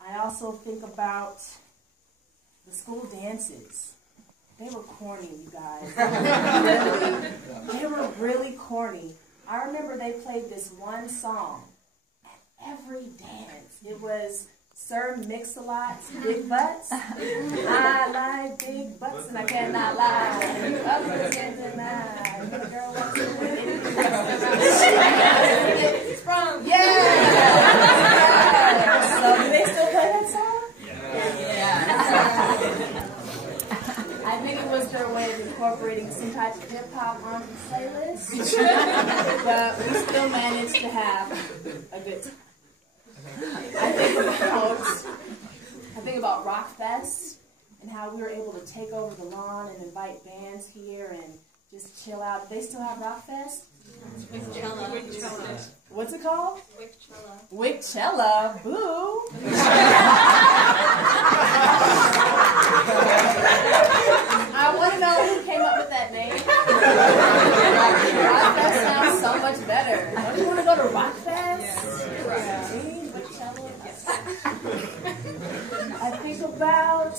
I also think about the school dances. They were corny, you guys. They were really corny. I remember they played this one song at every dance. It was Sir Mix-a-Lot's Big Butts. I like big butts and I cannot lie. Others can't deny. The girl wants to win anything. Yeah! So do they still play that song? Yeah. I think it was their way of incorporating some type of hip-hop onto the playlist. But we still managed to have a good time. I think about Rock Fest and how we were able to take over the lawn and invite bands here and just chill out. Do they still have Rock Fest? Wickchella. What's it called? Wickchella. Wickchella. Boo. I want to know who came up with that name. Rock Fest sounds so much better. Don't you want to go to Rock Fest? Yes. I think about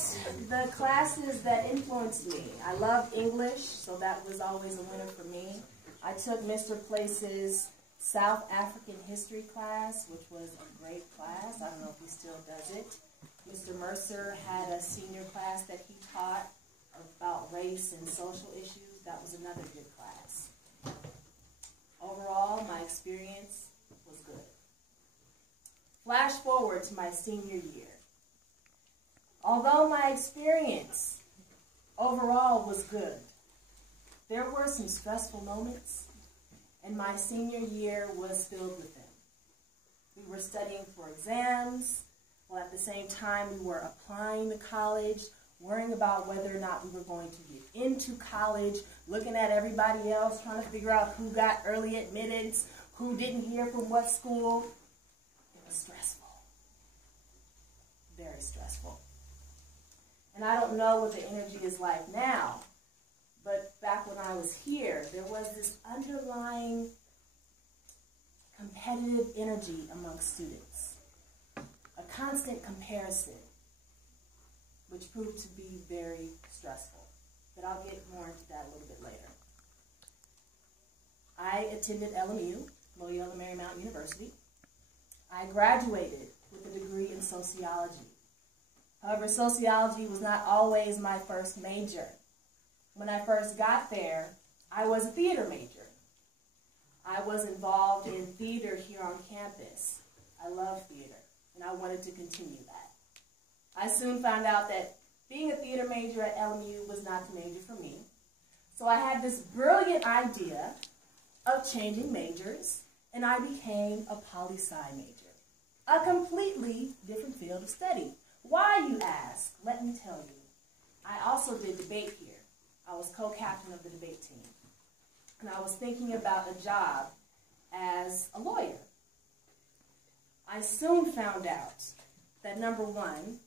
the classes that influenced me. I loved English, so that was always a winner for me. I took Mr. Place's South African history class, which was a great class. I don't know if he still does it. Mr. Mercer had a senior class that he taught about race and social issues. That was another good class. Overall, my experience was good. Flash forward to my senior year. Although my experience overall was good, there were some stressful moments, and my senior year was filled with them. We were studying for exams, while at the same time we were applying to college, worrying about whether or not we were going to get into college, looking at everybody else, trying to figure out who got early admittance, who didn't hear from what school. It was stressful. Very stressful. And I don't know what the energy is like now, but back when I was here, there was this underlying competitive energy amongst students, a constant comparison, which proved to be very stressful. But I'll get more into that a little bit later. I attended LMU, Loyola Marymount University. I graduated with a degree in sociology. However, sociology was not always my first major. When I first got there, I was a theater major. I was involved in theater here on campus. I love theater, and I wanted to continue that. I soon found out that being a theater major at LMU was not the major for me. So I had this brilliant idea of changing majors, and I became a poli-sci major, a completely different field of study. Why, you ask? Let me tell you. I also did debate here. I was co-captain of the debate team. And I was thinking about a job as a lawyer. I soon found out that, number one,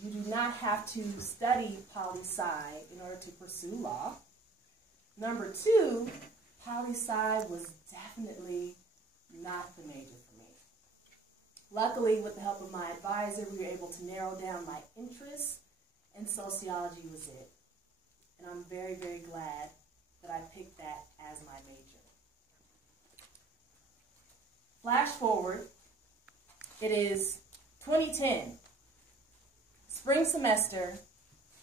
you do not have to study poli-sci in order to pursue law. Number two, poli-sci was definitely not the major for me. Luckily, with the help of my advisor, we were able to narrow down my interests, and sociology was it. And I'm very, very glad that I picked that as my major. Flash forward, it is 2010, spring semester,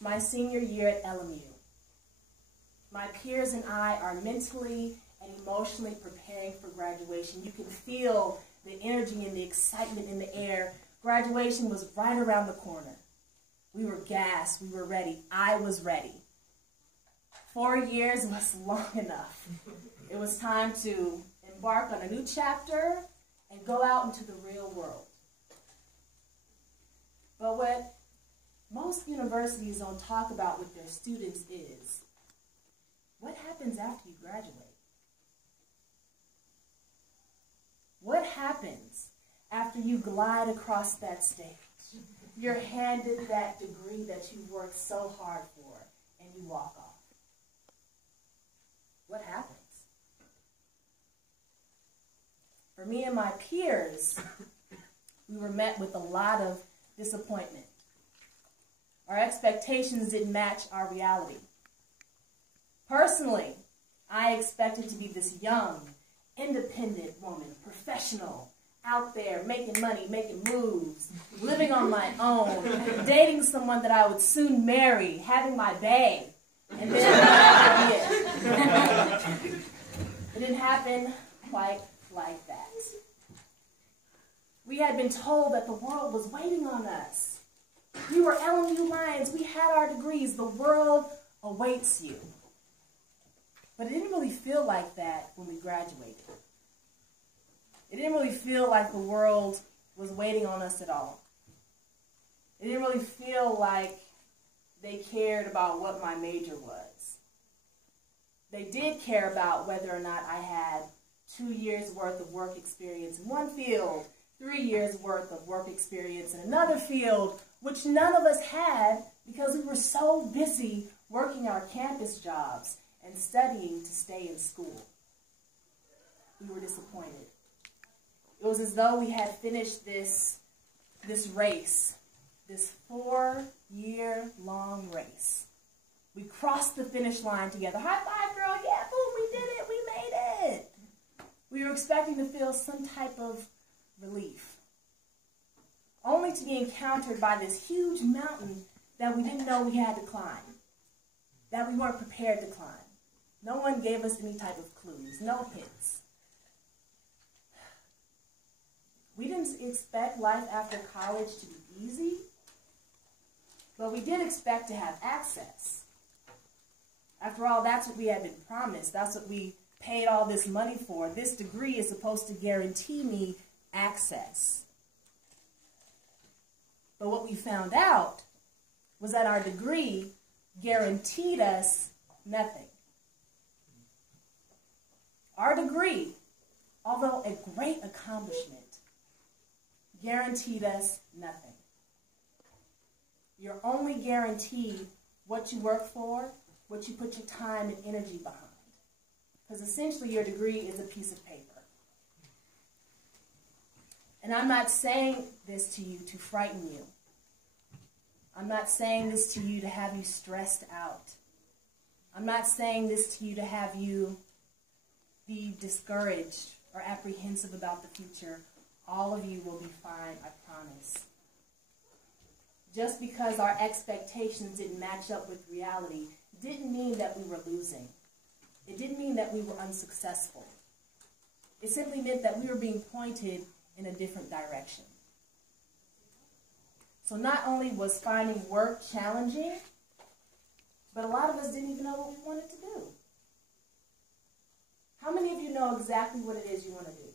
my senior year at LMU. My peers and I are mentally and emotionally preparing for graduation. You can feel the energy and the excitement in the air. Graduation was right around the corner. We were gassed, we were ready. I was ready. 4 years was long enough. It was time to embark on a new chapter and go out into the real world. But what most universities don't talk about with their students is, what happens after you graduate? What happens after you glide across that stage? You're handed that degree that you worked so hard for, and you walk off. What happens? For me and my peers, we were met with a lot of disappointment. Our expectations didn't match our reality. Personally, I expected to be this young, independent woman, professional, out there making money, making moves, living on my own, dating someone that I would soon marry, having my bae, and then it didn't happen quite like that. We had been told that the world was waiting on us. We were LMU Lions. We had our degrees. The world awaits you. But it didn't really feel like that when we graduated. It didn't really feel like the world was waiting on us at all. It didn't really feel like they cared about what my major was. They did care about whether or not I had 2 years' worth of work experience in one field, 3 years' worth of work experience in another field, which none of us had because we were so busy working our campus jobs and studying to stay in school. We were disappointed. It was as though we had finished this race, this 4-year-long race. We crossed the finish line together. High five, girl. Yeah, boom, we did it. We made it. We were expecting to feel some type of relief, only to be encountered by this huge mountain that we didn't know we had to climb, that we weren't prepared to climb. No one gave us any type of clues, no hints. We didn't expect life after college to be easy, but we did expect to have access. After all, that's what we had been promised. That's what we paid all this money for. This degree is supposed to guarantee me access. But what we found out was that our degree guaranteed us nothing. Our degree, although a great accomplishment, guaranteed us nothing. You're only guaranteed what you work for, what you put your time and energy behind. Because essentially your degree is a piece of paper. And I'm not saying this to you to frighten you. I'm not saying this to you to have you stressed out. I'm not saying this to you to have you be discouraged or apprehensive about the future. All of you will be fine, I promise. Just because our expectations didn't match up with reality didn't mean that we were losing. It didn't mean that we were unsuccessful. It simply meant that we were being pointed in a different direction. So not only was finding work challenging, but a lot of us didn't even know what we wanted to do. How many of you know exactly what it is you want to do?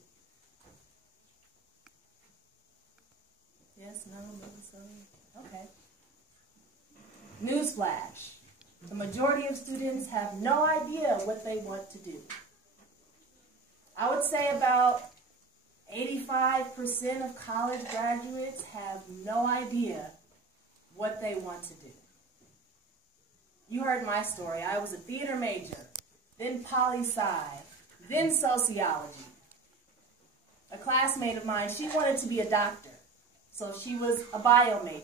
Yes, no, maybe so. Okay. Newsflash. The majority of students have no idea what they want to do. I would say about 85% of college graduates have no idea what they want to do. You heard my story. I was a theater major, then poli-sci, then sociology. A classmate of mine, she wanted to be a doctor, so she was a bio major.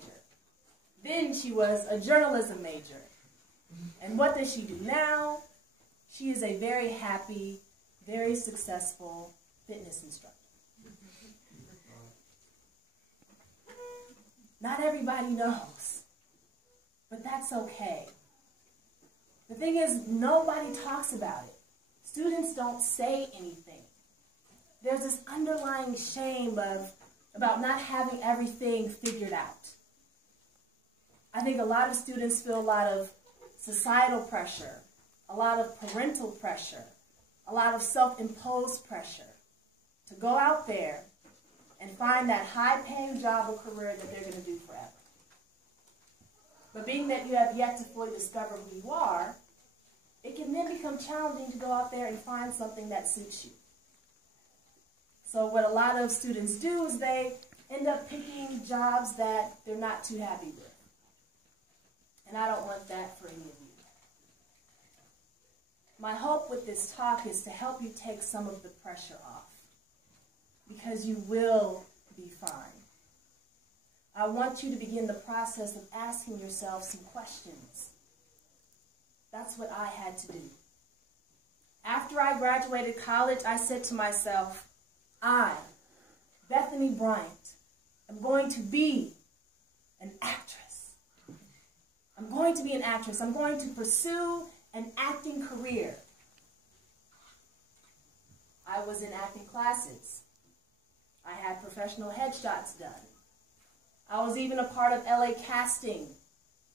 Then she was a journalism major. And what does she do now? She is a very happy, very successful fitness instructor. Not everybody knows, but that's okay. The thing is, nobody talks about it. Students don't say anything. There's this underlying shame about not having everything figured out. I think a lot of students feel a lot of societal pressure, a lot of parental pressure, a lot of self-imposed pressure to go out there and find that high-paying job or career that they're going to do forever. But being that you have yet to fully discover who you are, it can then become challenging to go out there and find something that suits you. So what a lot of students do is they end up picking jobs that they're not too happy with. And I don't want that for any of you. My hope with this talk is to help you take some of the pressure off, because you will be fine. I want you to begin the process of asking yourself some questions. That's what I had to do. After I graduated college, I said to myself, I, Bethanee Bryant, am going to be an actress. I'm going to be an actress. I'm going to pursue an acting career. I was in acting classes. I had professional headshots done. I was even a part of LA Casting,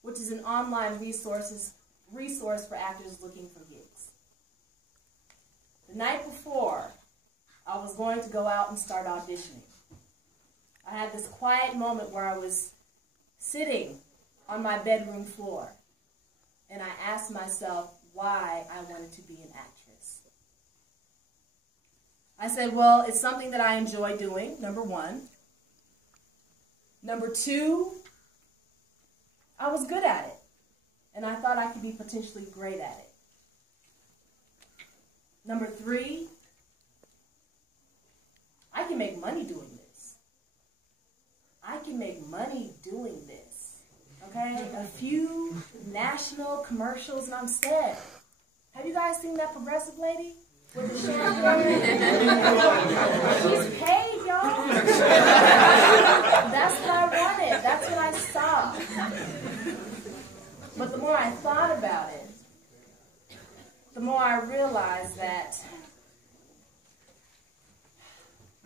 which is an online resource for actors looking for gigs. The night before, I was going to go out and start auditioning. I had this quiet moment where I was sitting on my bedroom floor, and I asked myself why I wanted to be an actress. I said, well, it's something that I enjoy doing, number one. Number two, I was good at it, and I thought I could be potentially great at it. Number three, I can make money doing this. I can make money doing this, okay? A few national commercials and I'm set. Have you guys seen that progressive lady with the shampoo? She's paid, y'all. That's what I wanted. That's what I saw. But the more I thought about it, the more I realized that,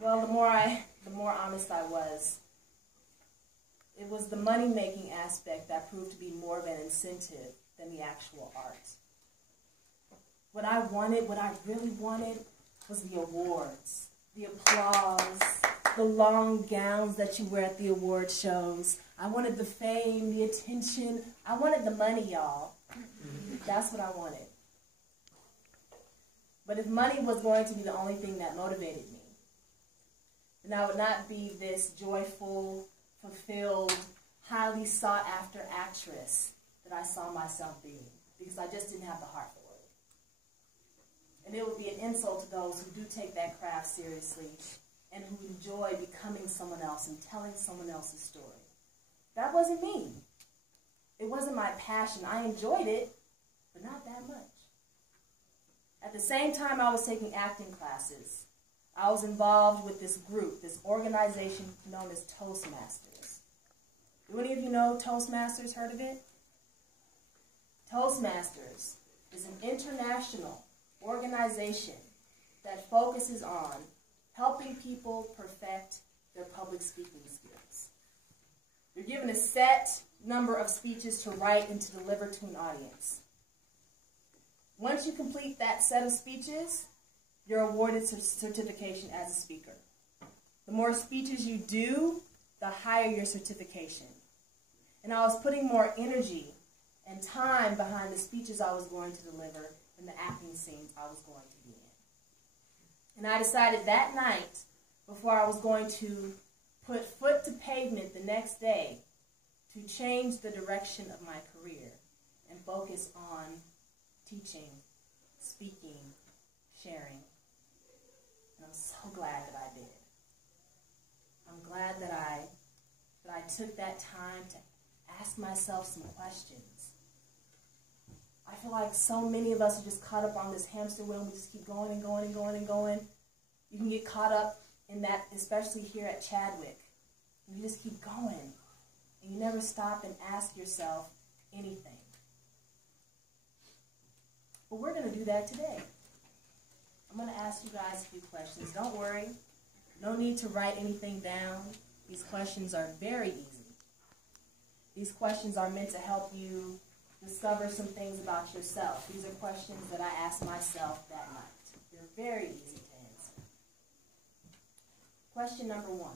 well, the more honest I was, it was the money-making aspect that proved to be more of an incentive than the actual art. What I wanted, what I really wanted, was the awards, the applause, the long gowns that you wear at the award shows. I wanted the fame, the attention. I wanted the money, y'all. That's what I wanted. But if money was going to be the only thing that motivated me, then I would not be this joyful, fulfilled, highly sought-after actress that I saw myself being, because I just didn't have the heart for it. And it would be an insult to those who do take that craft seriously and who enjoy becoming someone else and telling someone else's story. That wasn't me. It wasn't my passion. I enjoyed it, but not that much. At the same time I was taking acting classes, I was involved with this group, this organization known as Toastmasters. Do any of you know Toastmasters? Heard of it? Toastmasters is an international organization that focuses on helping people perfect their public speaking skills. You're given a set number of speeches to write and to deliver to an audience. Once you complete that set of speeches, you're awarded certification as a speaker. The more speeches you do, the higher your certification. And I was putting more energy and time behind the speeches I was going to deliver and the acting scenes I was going to be in. And I decided that night, before I was going to put foot to pavement the next day, to change the direction of my career and focus on teaching, speaking, sharing. And I'm so glad that I did. I'm glad that I took that time to ask myself some questions. I feel like so many of us are just caught up on this hamster wheel and we just keep going and going and going and going. You can get caught up in that, especially here at Chadwick. And you just keep going. And you never stop and ask yourself anything. But we're going to do that today. I'm going to ask you guys a few questions. Don't worry. No need to write anything down. These questions are very easy. These questions are meant to help you discover some things about yourself. These are questions that I asked myself that night. They're very easy to answer. Question number 1.